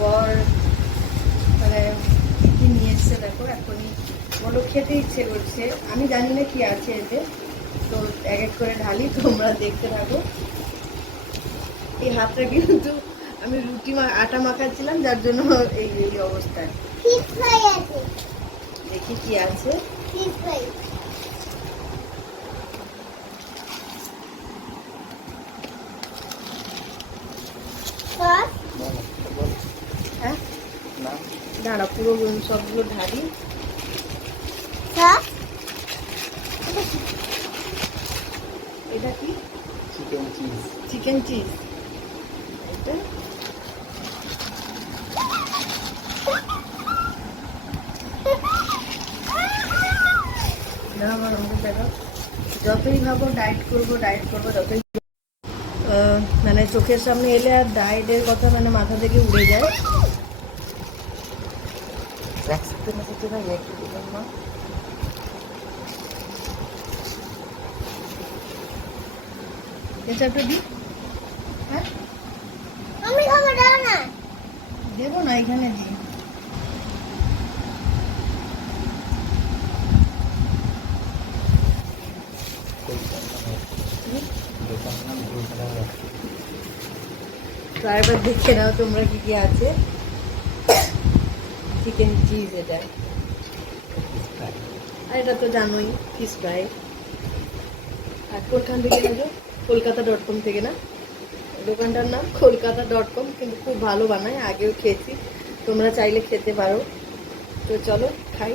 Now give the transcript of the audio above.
বর মানে কি নিয়ে এসছে দেখো এখনই। বলো খেতে ইচ্ছে করছে। আমি জানি না কি আছে এতে। তো এক এক করে ঢালি তোমরা দেখতে থাকো। এই হাতটা কিন্তু আমি রুটি আটা মাখাচ্ছিলাম যার জন্য এই এই অবস্থা ফিশ ফ্রাই আছে। দেখি কি আছে ফিশ ফ্রাই সস হ্যাঁ দাঁড়া পুরো সবগুলো ঢালি। এটা কি? চিকেন চিজ চিকেন চিজ এটা? যতই ভাবো ডায়েট করব ডায়েট করব আহ, মানে চোখের সামনে এলে আর ডায়েটের কথা মানে মাথা থেকে উড়ে যায়। খেতে না একটু দিলাম না কেচাপটা দিই হ্যাঁ আমি খাব দাও না দেবো এখানে দিই তো আরেকবার দেখে নাও তোমরা কি কি আছে। চিকেন চিজ এটা। আর এটা তো জানোই ফিস ফ্রাই আর কোনখান থেকে নেব কলকাতা ডট কম থেকে না? দোকানটার নাম কলকাতা ডট কম কিন্তু খুব ভালো বানায়, আগেও খেয়েছি। তোমরা চাইলে খেতে পারো। তো চলো, খাই।